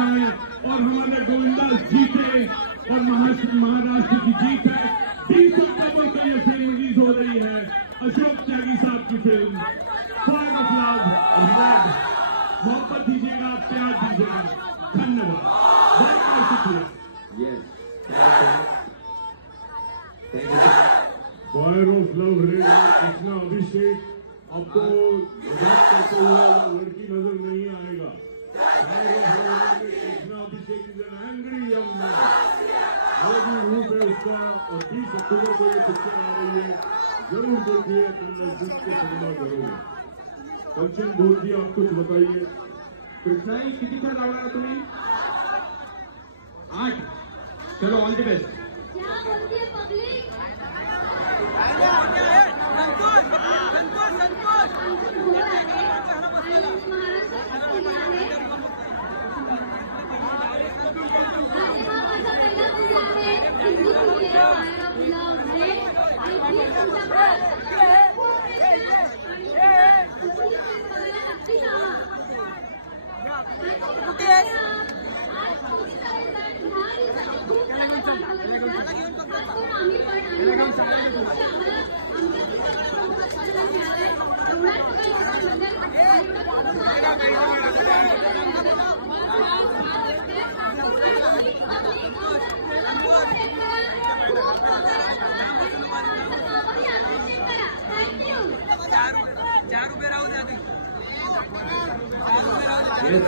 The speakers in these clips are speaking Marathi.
जाए और हमारे गोविंदास जीते और महाराष्ट्र की जीत है। 20 अक्टूबर को ये फिल्म रिलीज हो रही है, अशोक त्यागी साहब की फिल्म फ्लैग ऑफ लव। मोहब्बत दीजिएगा, प्यार दीजिएगा। धन्यवाद, बहुत बहुत शुक्रिया। फायर ऑफ लव रे कृष्णा अभिषेक, आपको मजाक करते हुए लड़की नजर नहीं आएगा। Krishna Abhishek is an angry young man, रूप है उसका। और 20 अक्टूबर को ये पिक्चर आ रही है, जरूर देखिए, अपने नजदीक के सिनेमा घरों में। कंचन बोल जी, आप कुछ बताइए। कृष्णा किती था लावणार तुम्ही? 8। चलो, ऑल द बेस्ट। क्या बोलती है पब्लिक?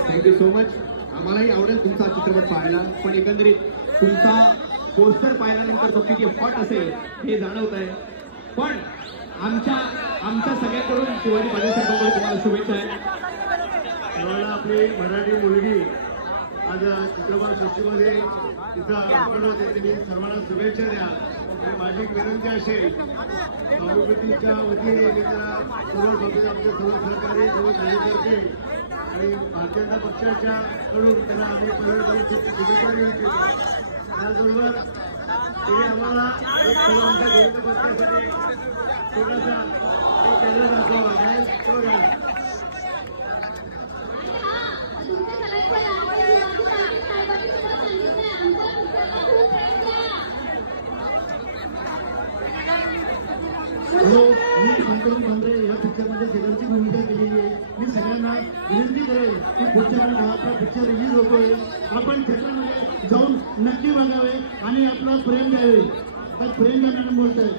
Thank you so much. आम्हालाही आवडेल तुमचा चित्रपट पाहायला, पण एकंदरीत तुमचा पोस्टर पाहिल्यानंतर तो किती हॉट असेल हे जाणवत आहे। पण आमच्या सगळ्यांकडून शिवाजी पाटील तुम्हाला शुभेच्छा आहे। मला आपली मराठी मुलगी आज चित्रपट सृष्टीमध्ये तिचा आपण होते, त्यांनी सर्वांना शुभेच्छा द्या। आणि माझी एक विनंती असेल, भाऊबीजेच्या वतीने मित्र सर्व बाबतीत आमचे सर्व सहकारी, सर्व कार्यकर्ते आणि भारतीय जनता पक्षाच्या कडून त्यांना आम्ही शुभेच्छा देऊ इच्छितो। त्याचबरोबर तुम्ही आम्हाला एक सर्वांच्या गोविंद पक्षासाठी छोटासा एक केंद्र दाखवा न्याय मी शंकर भांबरे या पिक्चरमध्ये सगळ्यांची भूमिका केलेली आहे। मी सगळ्यांना विनंती करेल की पुढच्या वेळेला आपला पिक्चर रिलीज होतोय, आपण थिएटरमध्ये जाऊन नक्की बघावे आणि आपला प्रेम द्यावे। तर प्रेम द्या मॅडम बोलतोय।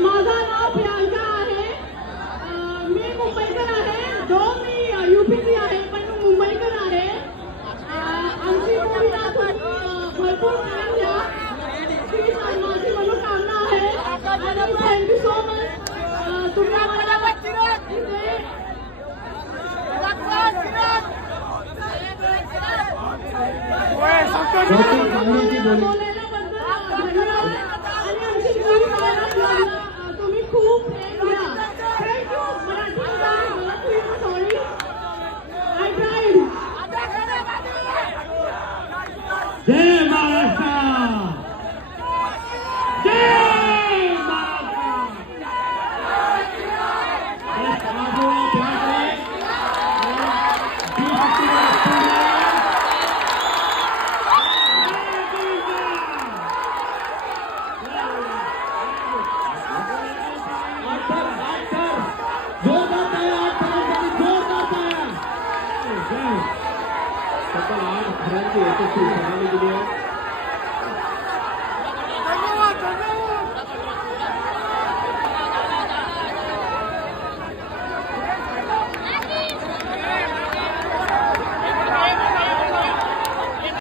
माझं नाव प्रियांका आहे, मी मुंबईकर आहे। मी यूपीची आहे पण मुंबईकर आहे। आमची भूमिका भरपूर प्रेम द्या, ही माझी मनोकामना आहे। आणि थँक्यू सो मच, तुम्ही आम्हाला इथे